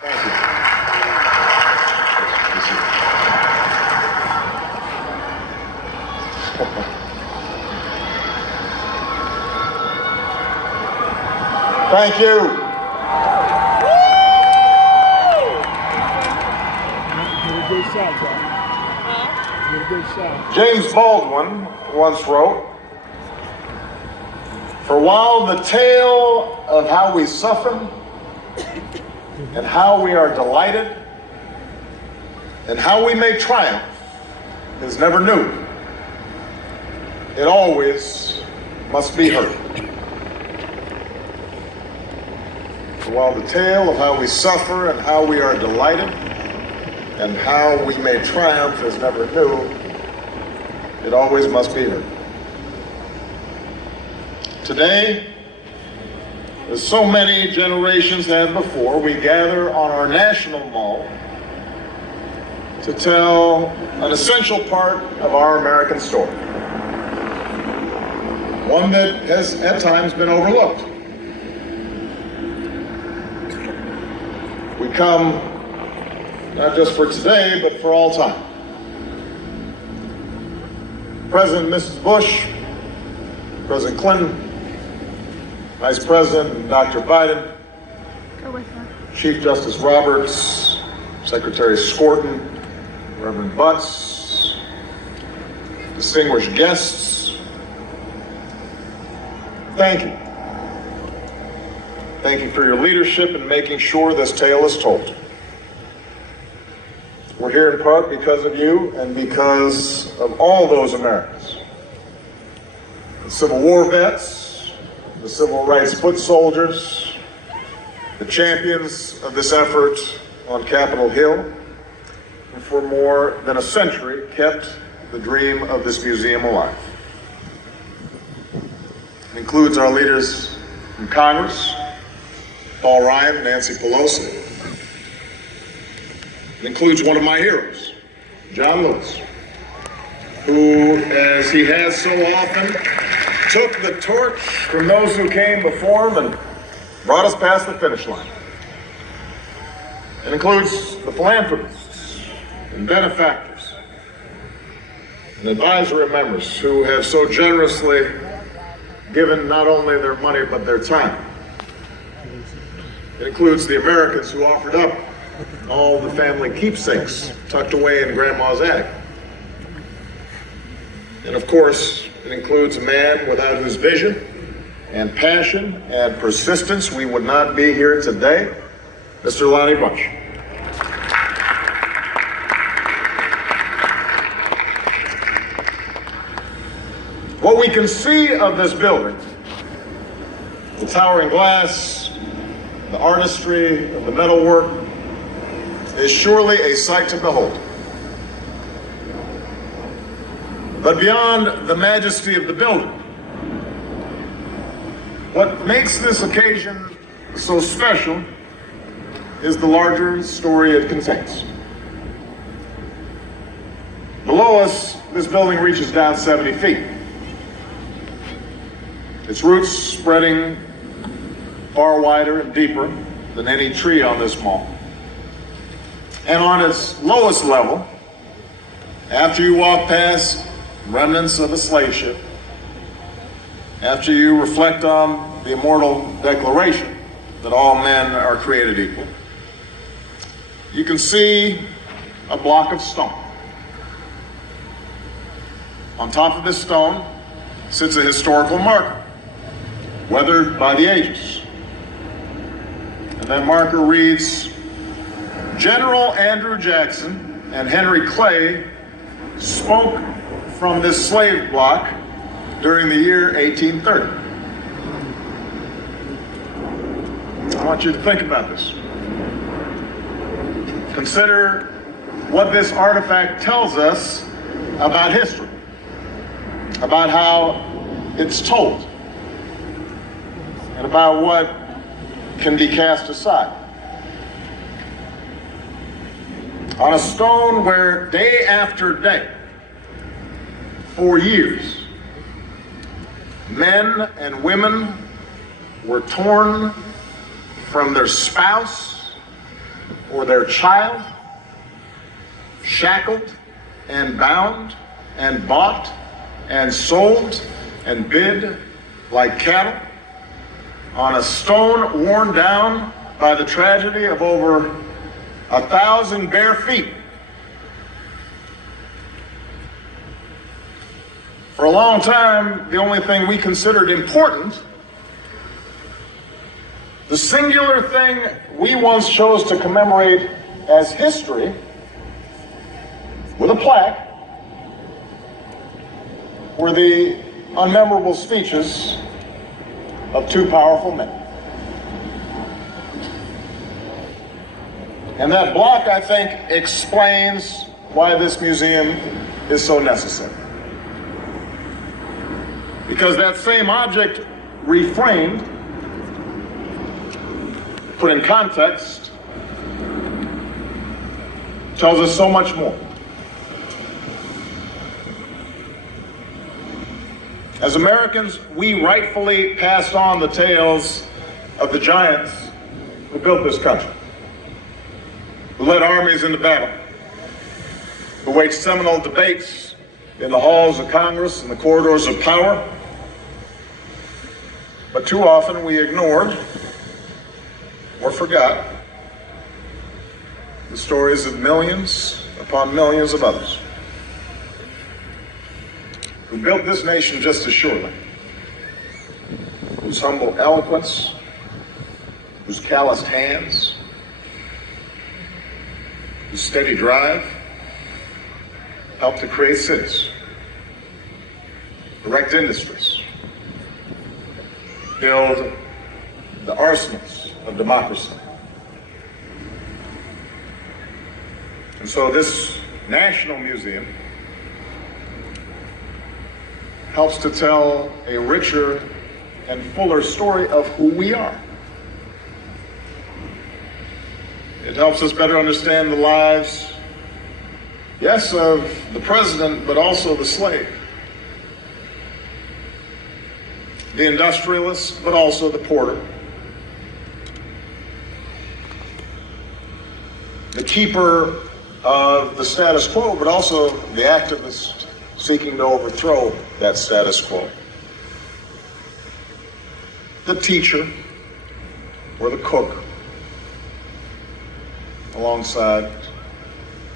Thank you. Thank you. Good shot, John. Good shot. James Baldwin once wrote, "For while the tale of how we suffer and how we are delighted and how we may triumph is never new, it always must be heard." For while the tale of how we suffer and how we are delighted and how we may triumph is never new, it always must be heard. Today, as so many generations have before, we gather on our national mall to tell an essential part of our American story, one that has at times been overlooked. We come not just for today, but for all time. President and Mrs. Bush, President Clinton, Vice President Dr. Biden, Chief Justice Roberts, Secretary Skorton, Reverend Butts, distinguished guests, thank you. Thank you for your leadership in making sure this tale is told. We're here in part because of you and because of all those Americans. The Civil War vets, the civil rights foot soldiers, the champions of this effort on Capitol Hill, and for more than a century kept the dream of this museum alive. It includes our leaders from Congress, Paul Ryan, Nancy Pelosi. It includes one of my heroes, John Lewis, who, as he has so often, took the torch from those who came before him and brought us past the finish line. It includes the philanthropists and benefactors and advisory members who have so generously given not only their money but their time. It includes the Americans who offered up all the family keepsakes tucked away in Grandma's attic. And of course, it includes a man without whose vision and passion and persistence we would not be here today, Mr. Lonnie Bunch. What we can see of this building, the towering glass, the artistry of the metalwork, is surely a sight to behold. But beyond the majesty of the building, what makes this occasion so special is the larger story it contains. Below us, this building reaches down 70 feet. Its roots spreading far wider and deeper than any tree on this mall. And on its lowest level, after you walk past remnants of a slave ship, after you reflect on the immortal declaration that all men are created equal, you can see a block of stone. On top of this stone sits a historical marker, weathered by the ages. And that marker reads, "General Andrew Jackson and Henry Clay spoke from this slave block during the year 1830. I want you to think about this. Consider what this artifact tells us about history, about how it's told, and about what can be cast aside. On a stone where day after day, for years, men and women were torn from their spouse, or their child, shackled and bound and bought and sold and bid like cattle on a stone worn down by the tragedy of over 1,000 bare feet. For a long time, the only thing we considered important, the singular thing we once chose to commemorate as history with a plaque, were the unmemorable speeches of two powerful men. And that block, I think, explains why this museum is so necessary. Because that same object, reframed, put in context, tells us so much more. As Americans, we rightfully passed on the tales of the giants who built this country, who led armies into battle, who waged seminal debates in the halls of Congress and the corridors of power. But too often we ignored or forgot the stories of millions upon millions of others who built this nation just as surely, whose humble eloquence, whose calloused hands, whose steady drive helped to create cities, erect industries, build the arsenals of democracy. And so this National Museum helps to tell a richer and fuller story of who we are. It helps us better understand the lives, yes, of the president, but also the slave, the industrialist, but also the porter, the keeper of the status quo, but also the activist seeking to overthrow that status quo, the teacher or the cook alongside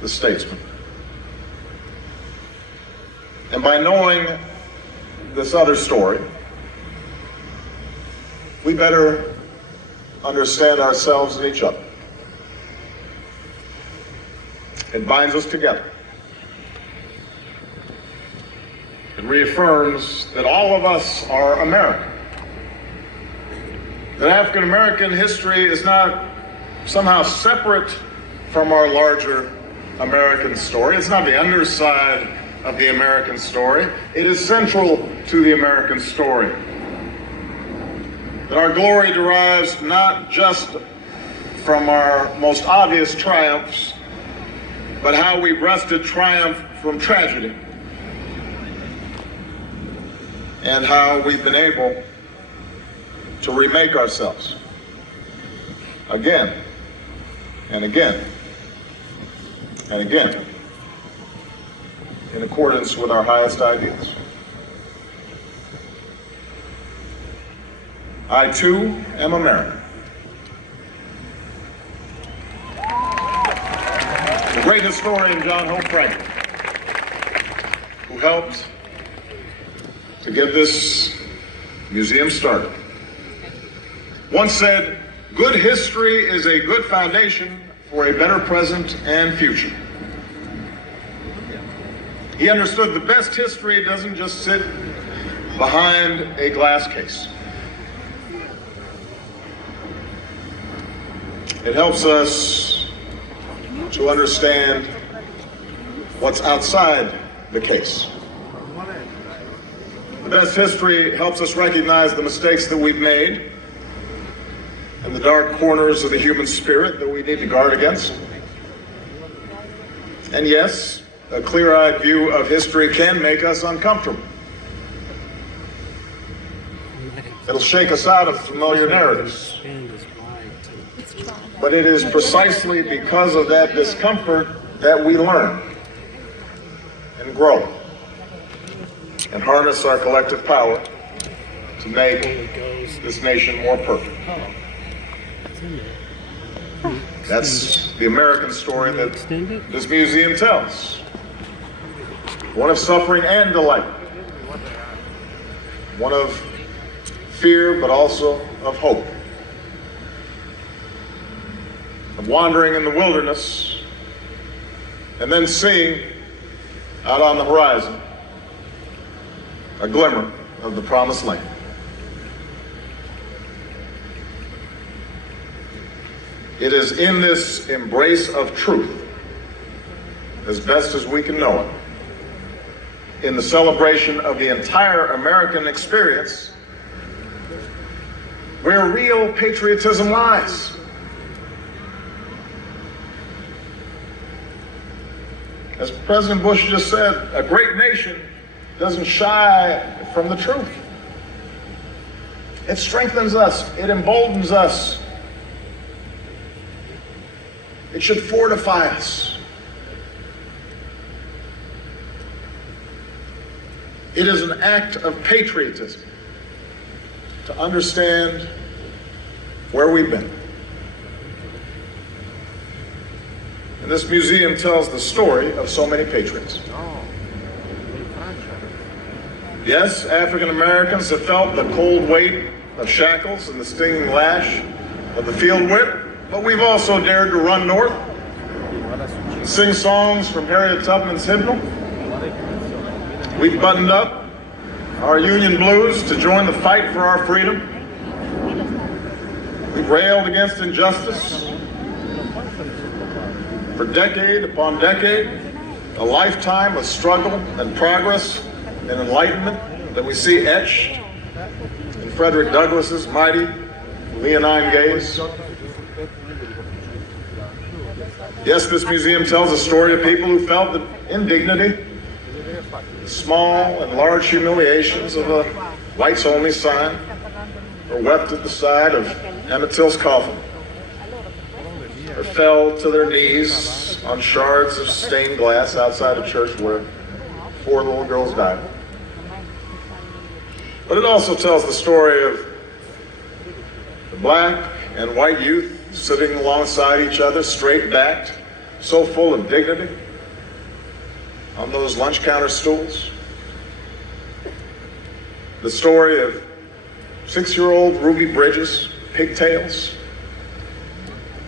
the statesman. And by knowing this other story, we better understand ourselves and each other. It binds us together. It reaffirms that all of us are American. That African American history is not somehow separate from our larger American story. It's not the underside of the American story. It is central to the American story. That our glory derives not just from our most obvious triumphs, but how we wrested triumph from tragedy, and how we've been able to remake ourselves again and again and again in accordance with our highest ideals. I too am American. The great historian John Hope Franklin, who helped to get this museum started, once said, "Good history is a good foundation for a better present and future." He understood the best history doesn't just sit behind a glass case. It helps us to understand what's outside the case. The best history helps us recognize the mistakes that we've made and the dark corners of the human spirit that we need to guard against. And yes, a clear-eyed view of history can make us uncomfortable. It'll shake us out of familiar narratives. But it is precisely because of that discomfort that we learn and grow and harness our collective power to make this nation more perfect. That's the American story that this museum tells. One of suffering and delight. One of fear, but also of hope. Of wandering in the wilderness and then seeing out on the horizon a glimmer of the promised land. It is in this embrace of truth, as best as we can know it, in the celebration of the entire American experience, where real patriotism lies. As President Bush just said, a great nation doesn't shy from the truth. It strengthens us, it emboldens us. It should fortify us. It is an act of patriotism to understand where we've been. And this museum tells the story of so many patriots. Yes, African Americans have felt the cold weight of shackles and the stinging lash of the field whip, but we've also dared to run north, sing songs from Harriet Tubman's hymnal. We've buttoned up our Union blues to join the fight for our freedom. We've railed against injustice for decade upon decade, a lifetime of struggle and progress and enlightenment that we see etched in Frederick Douglass's mighty leonine gaze. Yes, this museum tells a story of people who felt the indignity, the small and large humiliations of a whites-only sign, or wept at the side of Emmett Till's coffin, or fell to their knees on shards of stained glass outside a church where 4 little girls died. But it also tells the story of the black and white youth sitting alongside each other, straight-backed, so full of dignity, on those lunch counter stools. The story of 6-year-old Ruby Bridges, pigtails,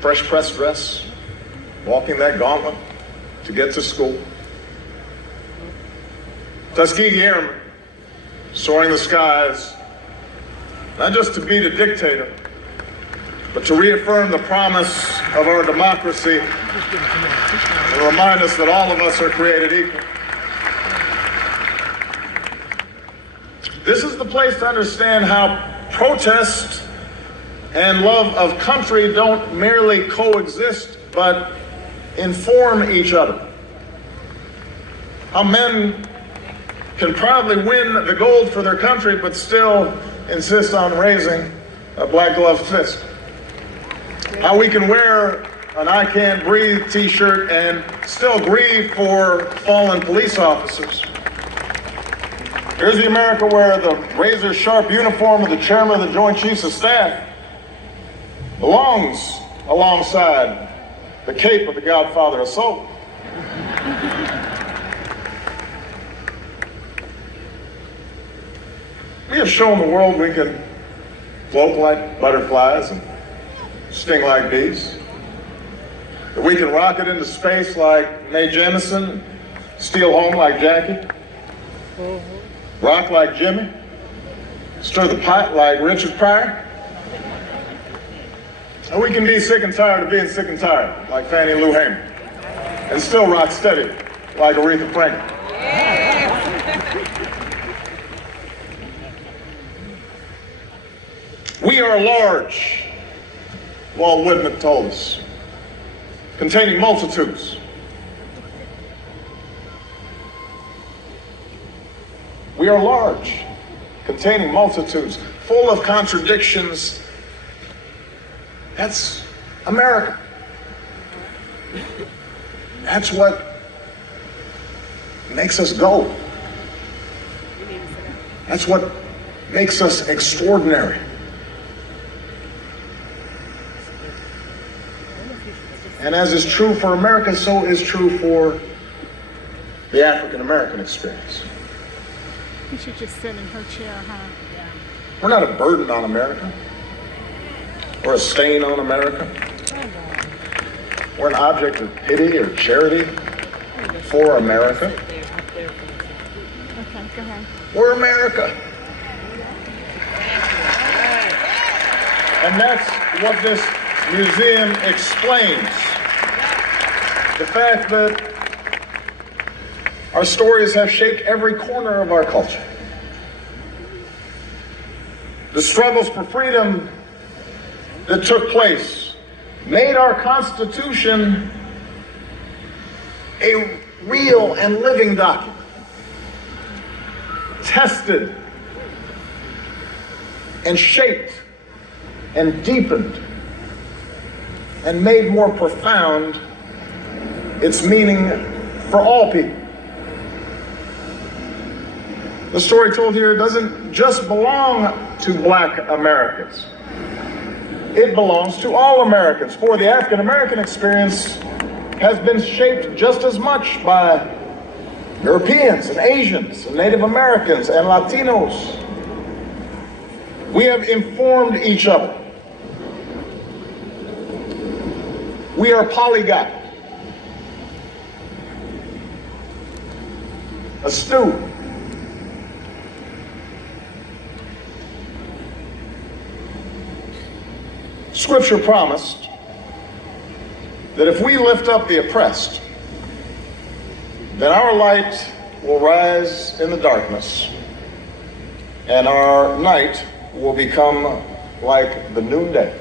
fresh pressed dress, walking that gauntlet to get to school. Tuskegee Airmen soaring the skies, not just to beat a dictator, but to reaffirm the promise of our democracy and remind us that all of us are created equal. This is the place to understand how protest and love of country don't merely coexist, but inform each other. How men can proudly win the gold for their country, but still insist on raising a black gloved fist. How we can wear an I Can't Breathe t-shirt and still grieve for fallen police officers. Here's the America where the razor-sharp uniform of the chairman of the Joint Chiefs of Staff belongs alongside the cape of the Godfather of Soul. We have shown the world we can float like butterflies and sting like bees. That we can rocket into space like Mae Jemison, steal home like Jackie, rock like Jimmy, stir the pot like Richard Pryor. And we can be sick and tired of being sick and tired like Fannie Lou Hamer, and still rock steady like Aretha Franklin. We are large, Walt Whitman told us, containing multitudes. We are large, containing multitudes, full of contradictions. That's America. That's what makes us go. That's what makes us extraordinary. And as is true for America, so is true for the African American experience. You should just sit in her chair, huh? Yeah. We're not a burden on America or a stain on America. We're an object of pity or charity for America. Okay, go ahead. We're America. And that's what this museum explains. The fact that our stories have shaped every corner of our culture. The struggles for freedom that took place made our Constitution a real and living document, tested and shaped and deepened and made more profound its meaning for all people. The story told here doesn't just belong to Black Americans. It belongs to all Americans, for the African American experience has been shaped just as much by Europeans and Asians and Native Americans and Latinos. We have informed each other. We are polyglot, astute, Scripture promised that if we lift up the oppressed, then our light will rise in the darkness, and our night will become like the noonday.